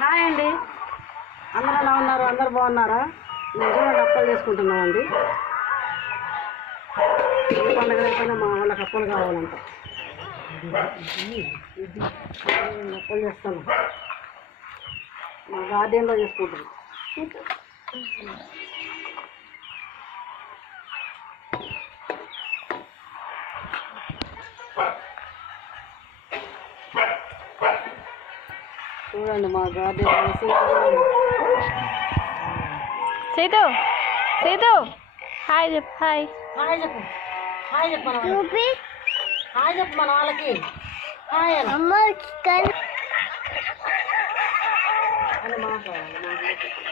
Hi అండి, అందరూ ఎలా ఉన్నారు? అందరు బాగున్నారా? మేము చూడండి అప్పలు చేసుకుంటున్నామండి. ఏ పండుగ అయిపోయినా మా వాళ్ళకి అప్పలు కావాలంట. అప్పలు చేస్తాను, మా గార్డెన్లో చేసుకుంటున్నాం. చూడండి మా గార్డెన్. సీతు సీతు హాయ్ చెప్పు. హాయ్ హాయ్ చెప్పు. హాయ్ చెప్పు మన వాళ్ళకి. హాయ్ చెప్పు మన వాళ్ళకి. హాయ్ అని మాట్లాడాలి.